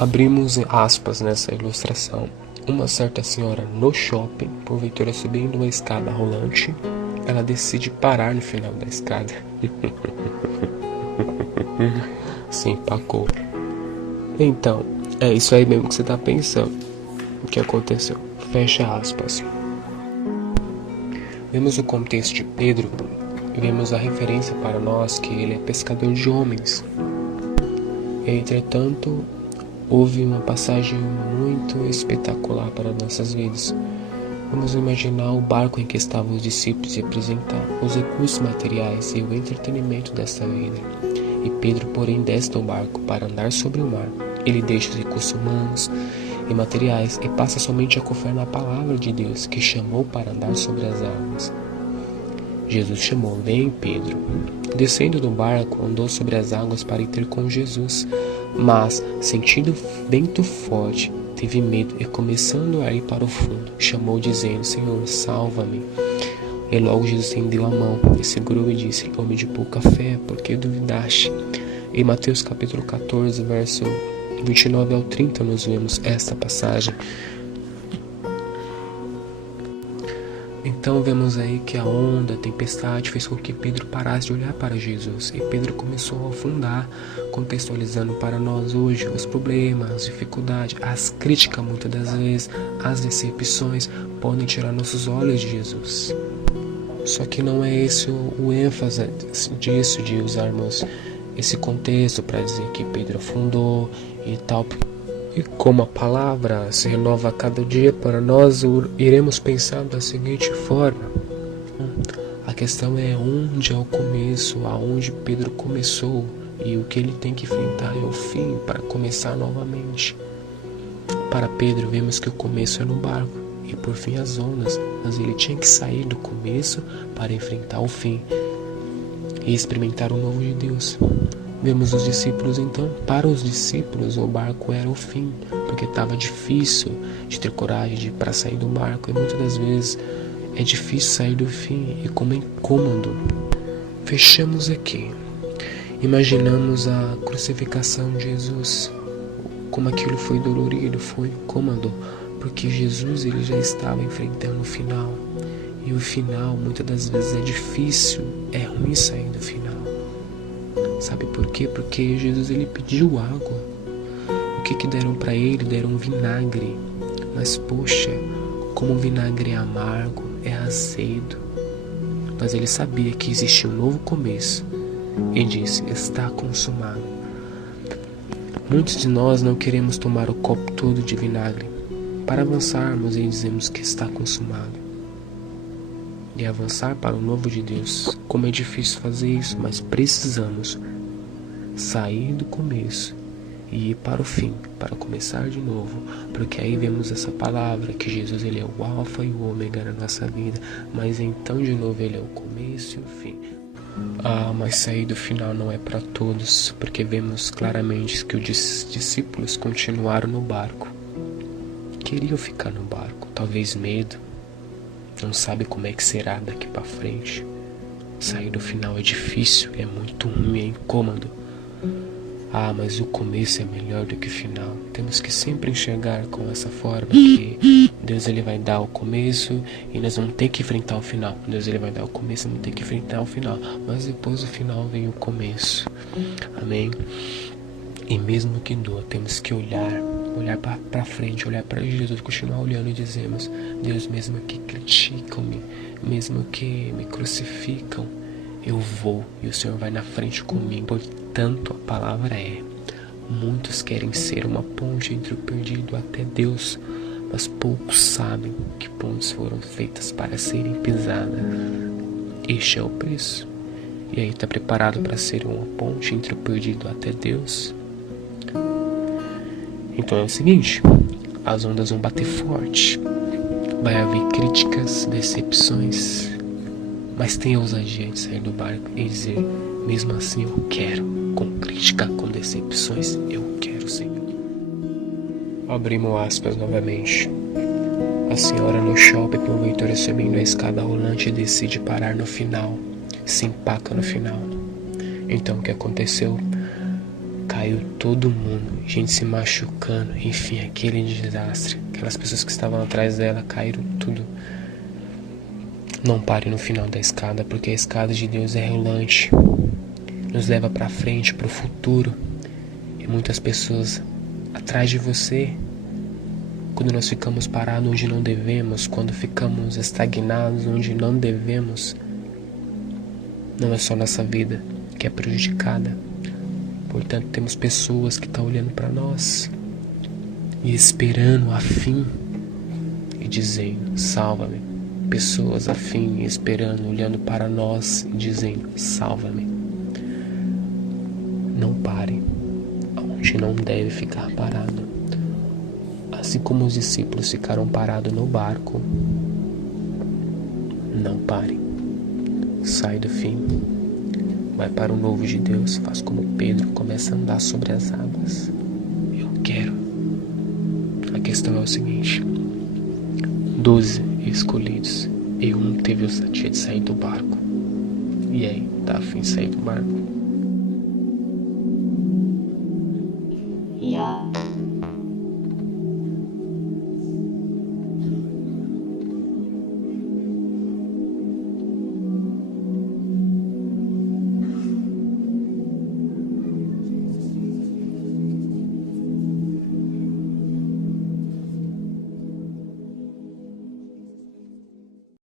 Abrimos aspas nessa ilustração. Uma certa senhora no shopping, porventura subindo uma escada rolante, ela decide parar no final da escada. Se empacou. Então, é isso aí mesmo que você tá pensando. O que aconteceu? Fecha aspas. Vemos o contexto de Pedro, vemos a referência para nós que ele é pescador de homens. Entretanto, houve uma passagem muito espetacular para nossas vidas. Vamos imaginar o barco em que estavam os discípulos e apresentar os recursos materiais e o entretenimento desta vida. E Pedro, porém, desce do barco para andar sobre o mar. Ele deixa os recursos humanos e materiais e passa somente a confiar na palavra de Deus, que chamou para andar sobre as águas. Jesus chamou: "Vem, Pedro." Descendo do barco, andou sobre as águas para ir ter com Jesus, mas, sentindo vento forte, teve medo e, começando a ir para o fundo, chamou dizendo: "Senhor, salva-me." E logo Jesus estendeu a mão e segurou e disse: "Homem de pouca fé, por que duvidaste?" Em Mateus capítulo 14, verso 29 ao 30, nós vemos esta passagem. Então vemos aí que a onda, a tempestade fez com que Pedro parasse de olhar para Jesus. E Pedro começou a afundar, contextualizando para nós hoje os problemas, as dificuldades, as críticas muitas das vezes, as decepções podem tirar nossos olhos de Jesus. Só que não é esse o ênfase disso, de usarmos esse contexto para dizer que Pedro afundou e tal. E como a palavra se renova a cada dia para nós, iremos pensar da seguinte forma: a questão é onde é o começo, aonde Pedro começou e o que ele tem que enfrentar é o fim para começar novamente. Para Pedro, vemos que o começo é no barco e por fim as ondas, mas ele tinha que sair do começo para enfrentar o fim e experimentar o novo de Deus. Vemos os discípulos então. Para os discípulos o barco era o fim, porque estava difícil de ter coragem para sair do barco, e muitas das vezes é difícil sair do fim e como é incômodo. Fechamos aqui, imaginamos a crucificação de Jesus, como aquilo foi dolorido, foi incômodo, porque Jesus ele já estava enfrentando o final, e o final muitas das vezes é difícil, é ruim sair do final. Sabe por quê? Porque Jesus ele pediu água. O que deram para ele? Deram vinagre. Mas poxa, como o vinagre é amargo, é azedo. Mas ele sabia que existia um novo começo e disse: "Está consumado." Muitos de nós não queremos tomar o copo todo de vinagre para avançarmos e dizemos que está consumado. E avançar para o novo de Deus. Como é difícil fazer isso, mas precisamos sair do começo e ir para o fim, para começar de novo, porque aí vemos essa palavra que Jesus ele é o alfa e o ômega na nossa vida, mas então de novo ele é o começo e o fim. Mas sair do final não é para todos, porque vemos claramente que os discípulos continuaram no barco, queriam ficar no barco, talvez medo, não sabe como é que será daqui para frente. Sair do final é difícil, é muito ruim, é incômodo. Mas o começo é melhor do que o final. Temos que sempre enxergar com essa forma que Deus ele vai dar o começo e nós vamos ter que enfrentar o final. Deus ele vai dar o começo e vamos ter que enfrentar o final. Mas depois do final vem o começo. Amém? E mesmo que doa, temos que olhar para frente, olhar para Jesus, continuar olhando e dizemos: Deus, mesmo que criticam-me, mesmo que me crucificam, eu vou e o Senhor vai na frente comigo. Portanto, a palavra é: muitos querem ser uma ponte entre o perdido até Deus, mas poucos sabem que pontes foram feitas para serem pisadas. Este é o preço. E aí, está preparado para ser uma ponte entre o perdido até Deus? Então é o seguinte: as ondas vão bater forte, vai haver críticas, decepções, mas tenha ousadia de sair do barco e dizer: mesmo assim eu quero, com crítica, com decepções, eu quero, Senhor. Abrimos aspas novamente. A senhora no shopping, porventura subindo a escada rolante, decide parar no final, se empaca no final. Então o que aconteceu? caiu todo mundo, gente se machucando, enfim, aquele desastre. Aquelas pessoas que estavam atrás dela caíram tudo. Não pare no final da escada, porque a escada de Deus é rolante, nos leva para frente, para o futuro. E muitas pessoas atrás de você. Quando nós ficamos parados onde não devemos, quando ficamos estagnados onde não devemos, não é só nossa vida que é prejudicada. Portanto, temos pessoas que estão olhando para nós e esperando a fim e dizendo, salva-me. Pessoas afim e esperando, olhando para nós e dizendo, salva-me. Não pare onde não deve ficar parado. Assim como os discípulos ficaram parados no barco, não pare. Sai do fim. Vai para o novo de Deus. Faz como Pedro, começa a andar sobre as águas. Eu quero. A questão é o seguinte: 12 escolhidos e um teve ousadia de sair do barco. E aí, tá afim de sair do barco?